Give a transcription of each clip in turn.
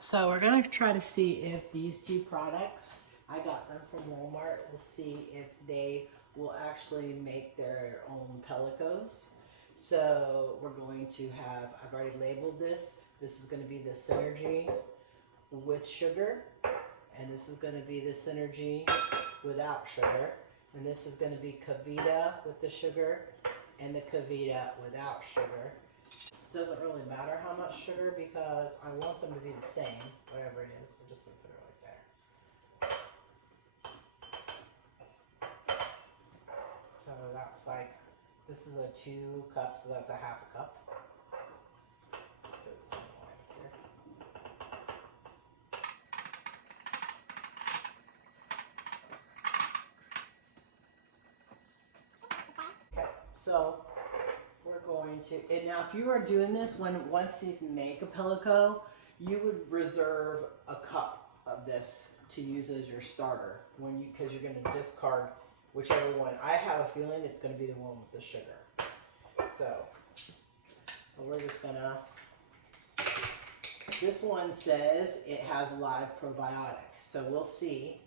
So we're gonna try to see if these two products, I got them from Walmart, we'll see if they will actually make their own pelicos. So we're going to have, I've already labeled this. This is gonna be the Synergy with sugar, and this is gonna be the Synergy without sugar. And this is gonna be Kavita with the sugar and the Kavita without sugar. Doesn't really matter how much sugar because I want them to be the same, whatever it is. We're just gonna put it right there. So that's like, this is a 2 cup, so that's a half a cup. Put some more here. Okay, so we're going to, and now if you are doing this, once these make a pelico, you would reserve a cup of this to use as your starter because you're going to discard whichever one. I have a feeling it's going to be the one with the sugar. So we're just gonna, this one says it has live probiotic, so we'll see.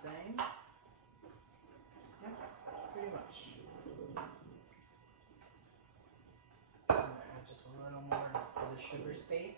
Same. Yep, pretty much. I'm gonna add just a little more for the sugar space.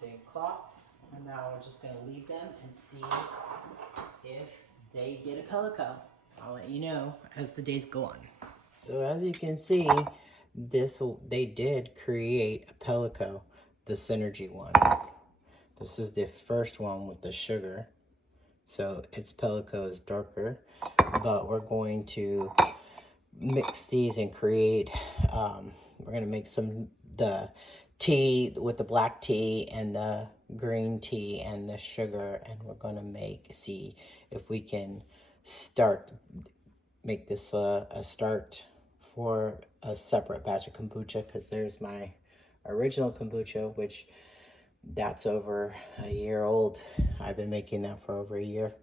Same cloth, and now we're just gonna leave them and see if they get a pelico. I'll let you know as the days go on. So as you can see, they did create a pelico, the Synergy one. This is the first one with the sugar. So its pelico is darker, but we're going to mix these and create, we're gonna make the tea with the black tea and the green tea and the sugar, and we're gonna see if we can make this a start for a separate batch of kombucha, because there's my original kombucha, which that's over a year old. I've been making that for over a year.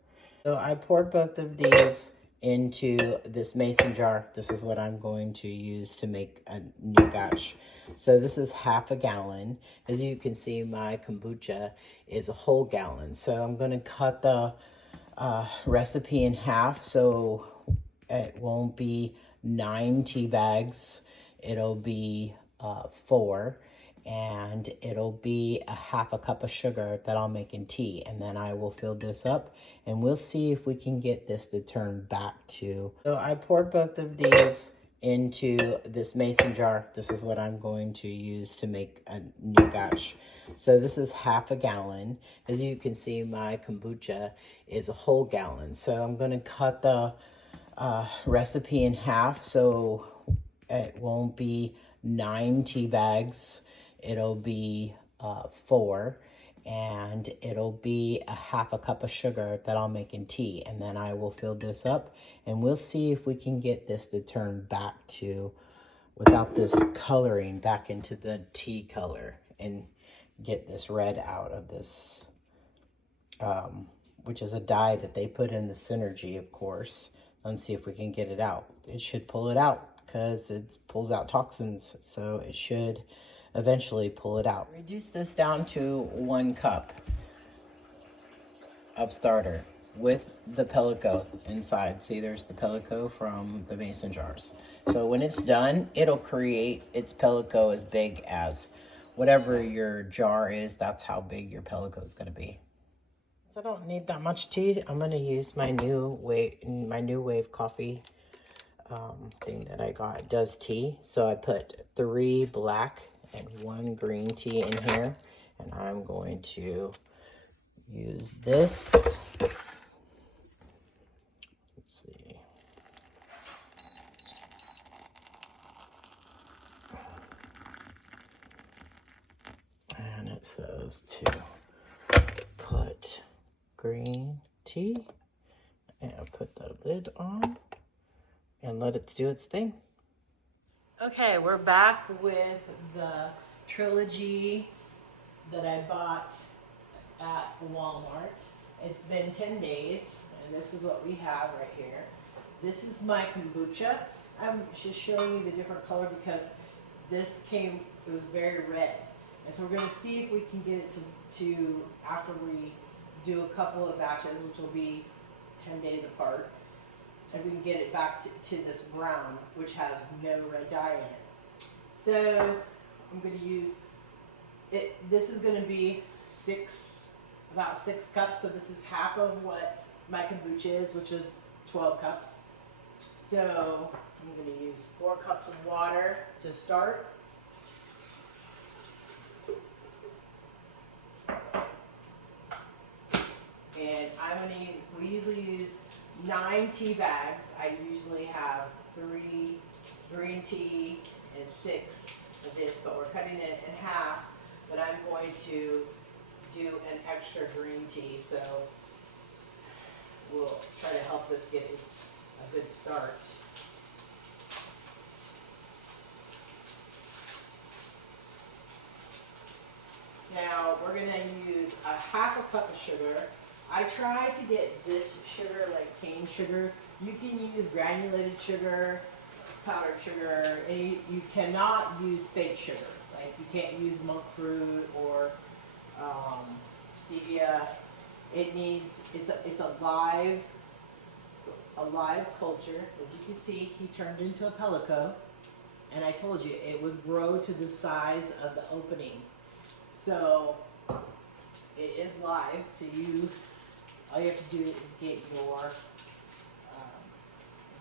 So I poured both of these into this mason jar. This is what I'm going to use to make a new batch. So this is half a gallon. As you can see, my kombucha is a whole gallon. So I'm going to cut the recipe in half, so it won't be 9 tea bags. It'll be 4. And it'll be a half a cup of sugar that I'll make in tea. And then I will fill this up and we'll see if we can get this to turn back to. So I poured both of these into this mason jar. This is what I'm going to use to make a new batch. So this is half a gallon. As you can see, my kombucha is a whole gallon. So I'm going to cut the recipe in half, so it won't be 9 tea bags. It'll be 4, and it'll be a half a cup of sugar that I'll make in tea. And then I will fill this up and we'll see if we can get this to turn back to, without this coloring, back into the tea color, and get this red out of this, which is a dye that they put in the Synergy, of course. Let's see if we can get it out. It should pull it out. because it pulls out toxins, so it should eventually pull it out. Reduce this down to 1 cup of starter with the pelico inside. See, there's the pelico from the mason jars. So when it's done, it'll create its pelico as big as whatever your jar is. That's how big your pelico is going to be. So I don't need that much tea. I'm going to use my new wave coffee thing that I got. It does tea. So I put 3 black and 1 green tea in here, and I'm going to use this. Let's see. And it says to put green tea and put the lid on and let it do its thing. Okay, we're back with the trilogy that I bought at Walmart. It's been 10 days, and this is what we have right here. This is my kombucha. I'm just showing you the different color because this it was very red. And so we're gonna see if we can get it to after we do a couple of batches, which will be 10 days apart, and we can get it back to this brown, which has no red dye in it. So I'm gonna use it. This is gonna be about 6 cups. So this is half of what my kombucha is, which is 12 cups. So I'm going to use 4 cups of water to start. And we usually use 9 tea bags. I usually have 3 green tea and 6 of this, but we're cutting it in half. But I'm going to do an extra green tea, so we'll try to help this get a good start. Now we're going to use a half a cup of sugar. I try to get this sugar like cane sugar. You can use granulated sugar, powdered sugar, and you cannot use fake sugar. Like you can't use monk fruit or stevia. It's a live culture. As you can see, he turned into a pelico, and I told you it would grow to the size of the opening. So it is live. So all you have to do is get your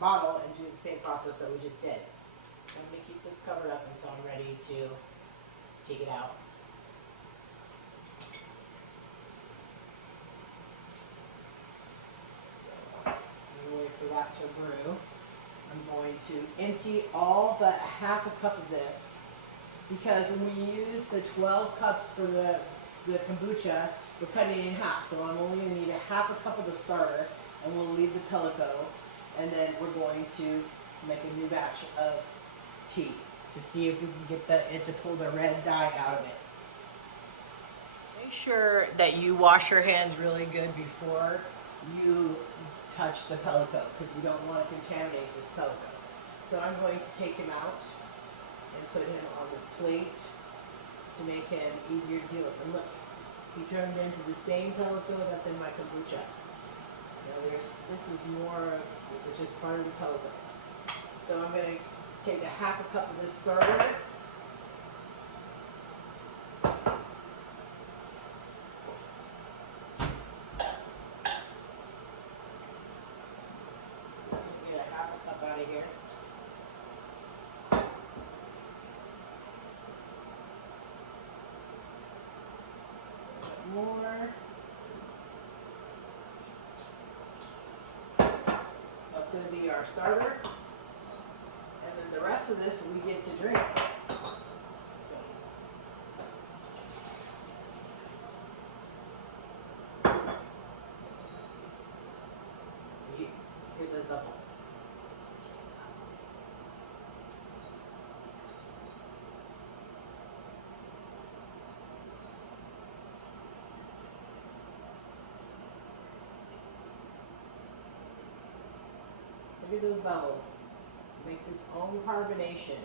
bottle and do the same process that we just did. I'm going to keep this covered up until I'm ready to take it out. Wait for that to brew. I'm going to empty all but half a cup of this, because when we use the 12 cups for the kombucha, we're cutting it in half. So I'm only going to need a half a cup of the starter, and we'll leave the pelico, and then we're going to make a new batch of tea to see if we can get it to pull the red dye out of it. Make sure that you wash your hands really good before you touch the pelico, because you don't want to contaminate this pelico. So I'm going to take him out and put him on this plate to make him easier to deal with. And look, he turned into the same pelico that's in my kombucha. Now this is more, which is part of the pelico. So I'm going to take a half a cup of this starter. More. That's going to be our starter. And then the rest of this we get to drink. Hear those bubbles. Look at those bubbles. Makes its own carbonation.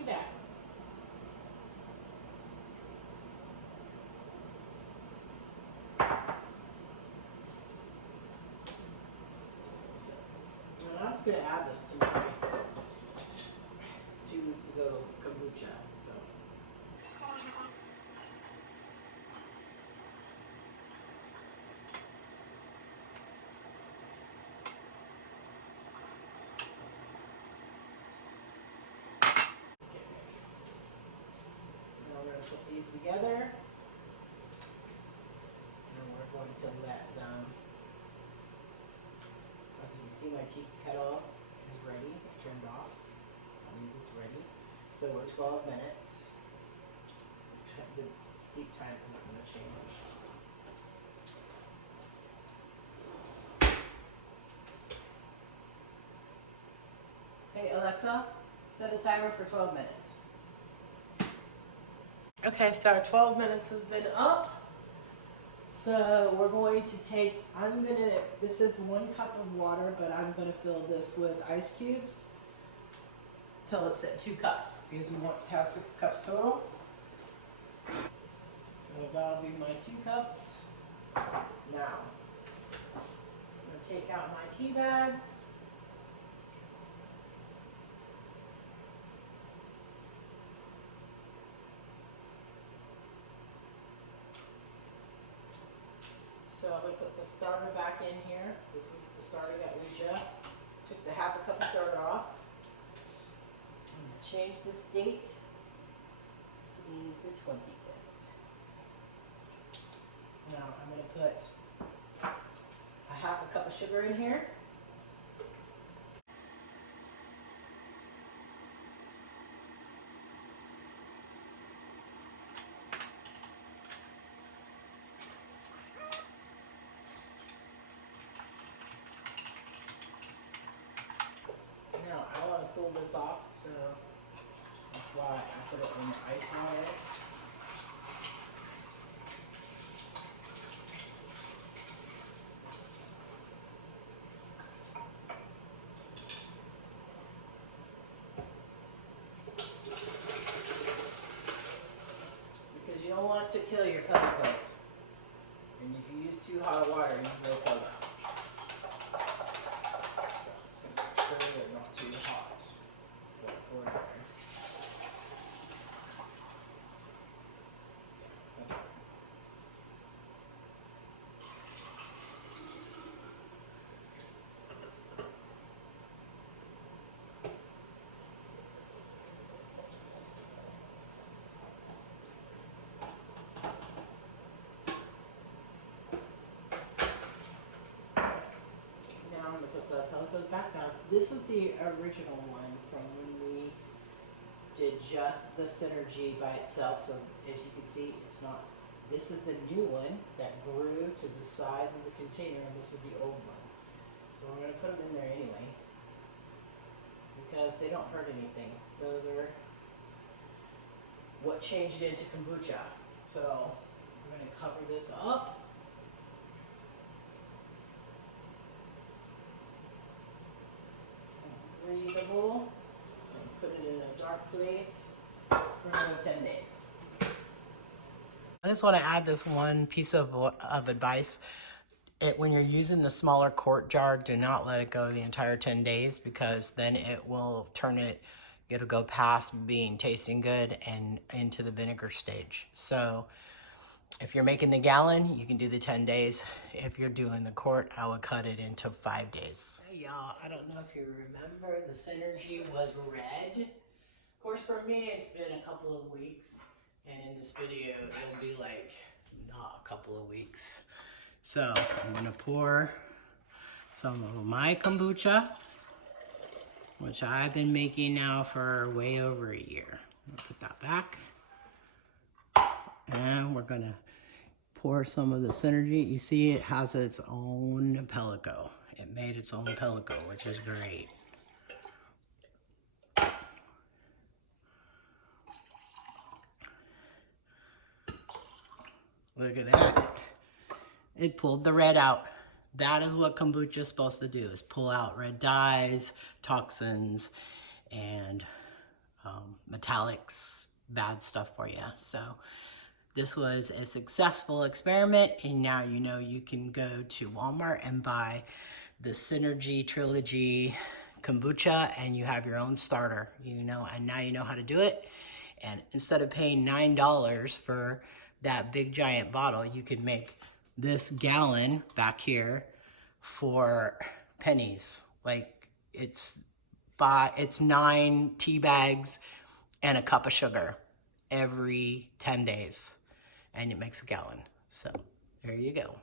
Look at that. I was going to add this to my 2 weeks ago kombucha. So. Now we're going to put these together. And we're going to let them, as you can see, my tea kettle is ready. I turned off. That means it's ready. So we're 12 minutes. The steep time isn't going to change. Hey Alexa, set a timer for 12 minutes. Okay, so our 12 minutes has been up. So we're going to take, this is 1 cup of water, but I'm going to fill this with ice cubes till it's at 2 cups because we want to have 6 cups total. So that'll be my 2 cups. Now, I'm going to take out my tea bags. So I'm going to put the starter back in here. This was the starter that we just took the half a cup of starter off. I'm going to change this date to be the 25th. Now I'm going to put a half a cup of sugar in here. Now I want to cool this off, so that's why I put it in the ice water. Because you don't want to kill your pelicos. And if you use too hot water, you will kill them. So make sure they're not too hot. Pour it in there. Now I'm going to put the pelicos back down. This is the original one from when we did just the synergy by itself. So as you can see, it's not. This is the new one that grew to the size of the container, and this is the old one. So we're going to put them in there anyway because they don't hurt anything. Those are what changed it into kombucha. So we're going to cover this up. Breathable, and put it in a dark place for another 10 days. I just want to add this one piece of advice. When you're using the smaller quart jar, do not let it go the entire 10 days because then it will it'll go past being tasting good and into the vinegar stage. So if you're making the gallon, you can do the 10 days. If you're doing the quart, I would cut it into 5 days. Hey y'all, I don't know if you remember, the synergy was red. Of course, for me, it's been a couple of weeks. And in this video, it'll be like not a couple of weeks. So I'm gonna pour some of my kombucha, which I've been making now for way over a year. I'm gonna put that back. And we're gonna pour some of the synergy. You see it has its own pelico. It made its own pelico, which is great. Look at that. It pulled the red out. That is what kombucha is supposed to do, is pull out red dyes, toxins, and metallics, bad stuff for you. So this was a successful experiment, and now you know you can go to Walmart and buy the Synergy Trilogy kombucha, and you have your own starter, you know, and now you know how to do it. And instead of paying $9 for that big giant bottle, you can make this gallon back here for pennies. Like it's 9 tea bags and a cup of sugar every 10 days, and it makes a gallon. So there you go.